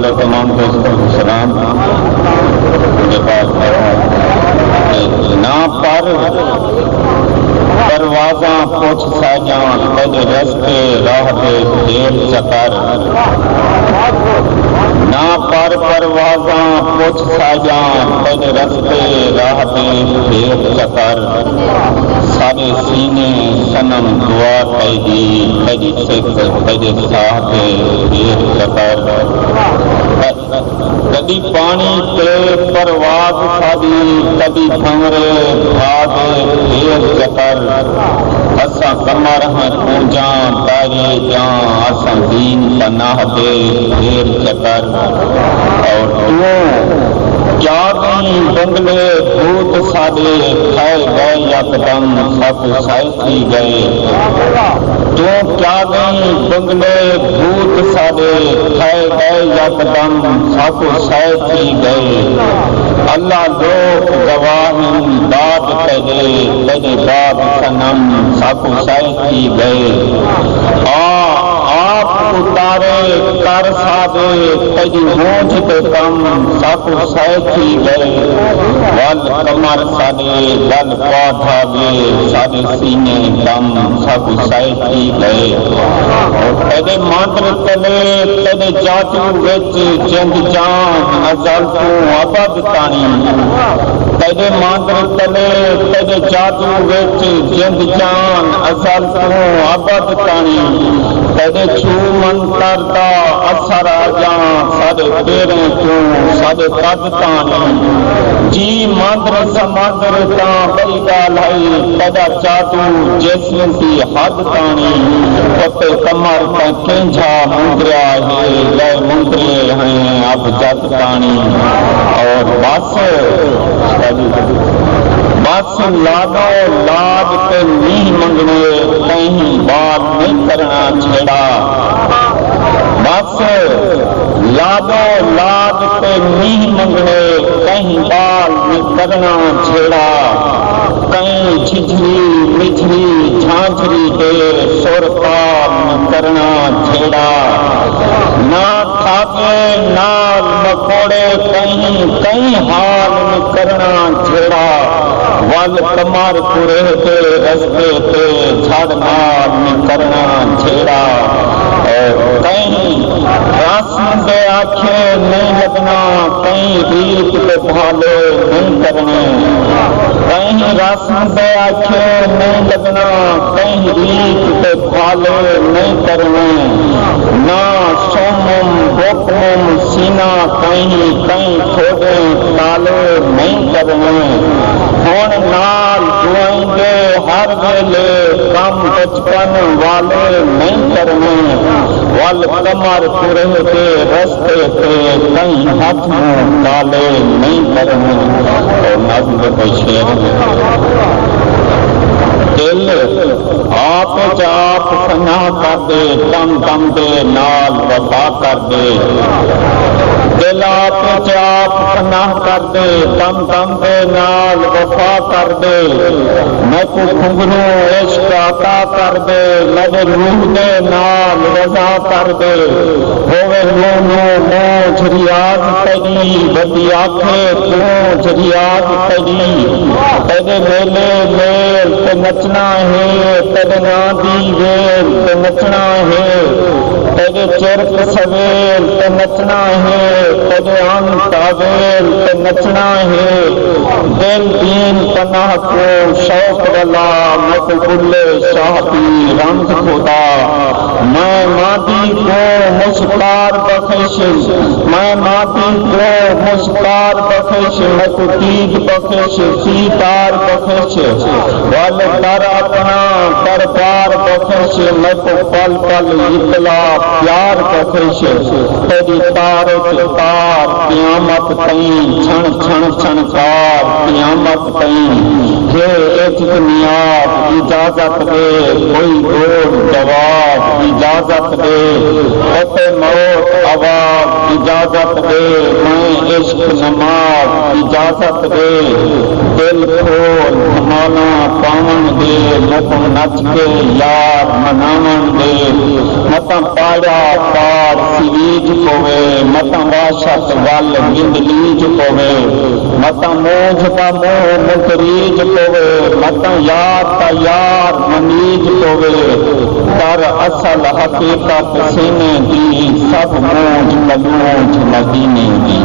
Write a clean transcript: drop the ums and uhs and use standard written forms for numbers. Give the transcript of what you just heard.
والے تمام دوستوں کو سلام۔ کے بعد نہ پر پروازاں پوچھ ساجاں تج رستے راہ دے ڈھیر چکر، نہ پر پروازاں پوچھ ساجاں تج رستے راہ دے ڈھیر چکر، سارے سینے صنم دعا تیری تج سکھ تج ساہ دے ڈھیر چکر، کدی پانی تے پرواز ساری کدی بھنورے بھاگے ڈھیر چکر، اساں کمر ہیں پوجاں تارے جاں اساں دین پناہ دے ڈھیر چکر، اور کیا گئی بنگلے بھوت سادے کھائے گئے یکدم سب سائسی گئے، کیا گئی بنگلے بھوت سادے کھائے گئے یکدم سب سائسی گئے، اللہ لوگ گواہ داد تجے تجے داد صنم سب سائسی گئے، آپ اتارے کر سادے تجی مونچ تے کم سب سائسی گئے، ول کمر سادے ول پاٹھا گے سادے سینے دم سب سائسی گئے، تجے مانتر تلے تجے جاچو وچ جند جان ازل تو ابد تانی، تجے مانتر تلے تجے جاچو وچ جند جان ازل تو ابد تانی، تجے چھو منتر دا اثر آ جان سادے پیریں کیوں سادے قد تانی، جی مندر سمندر تاں بڑی گالائی تجا چاٹو جسم کی حد تانی، پتے کمر تاں کنجھا مندریا ہے لے مندرے ہیں اب جد تانی، اور بس لادو لاد پہ نہیں منگنے کہیں بات نہیں کرنا چھیڑا، بس لادو لاد پہ نہیں منگنے کہیں بال نہیں کرنا چھیڑا، کہیں جھجھری مجھری جھانجھری دے سر تال نہیں کرنا چھیڑا، نہ کھاتے نال مکوڑے کہیں حال نہیں کرنا چھیڑا، ول کمر پورے تے رستے تے جھڑ نال نہیں کرنا چھیڑا، کہیں رسم دے آنکھے نہیں لگنا کہیں ریت کے بھالے نہیں کرنے، کہیں رسم دے آنکھے نہیں لگنا کہیں ریت کے بھالے نہیں کرنے، نہ سومم بکمم سینہ کہیں تھوڑے تالے نہیں کرنے، ہن نال جوئیں گے ہر ویلے کم بچپن والے نہیں کرنے، ول کمر پورے کے رستے پہ کہیں ہاتھ میں تالے نہیں کرنے، اور نظم کے شعر دل آپ چاپ پناہ کر دے دم دم دے نال وفا کر دے، دل آپ چاپ پناہ کر دے دم دم دے نال وفا کر دے، میں کو گھنگرو عشق عطا کر دے میرے روح دے نال رضا کر دے، ہوئے لونو موج ریاض تیری بدی آنکھے پونچ ریاض تیری، تیرے میلے میل تے نچنا ہے تیرے نادی ویل تے نچنا ہے، تیرے چرک سویل تے نچنا ہے تیرے انت اویل تے نچنا ہے، دل دین پناہ کو شوق والا مقبول شاہی رمز خدا، میں مادی کو مسکار بخش، میں مادی کو مسکار بخش، میں کو دید بخش سیتار بخش، ول در اپنا دربار بخش، میں کو پل پل اطلاع پیار بخش، تیری تار تار قیامت تئیں چھن چھن چھنکار قیامت تئیں، ہے عجز نیاب اجازت دے کوئی گوڑ جواب اجازت دے، موت آواز اجازت دے میں عشق نماز اجازت دے دل کھول دھمانا پاون دے لکم نچ کے یار مناون دے متاں پاڑا پاڑ سویج پوے متاں واشت ول گندلیج پوے متاں موج کا موہ مکریج پوے متاں یار کا یار منیج پوے در اصل حقیقت سینے دی سب موج ملوج مدینے دی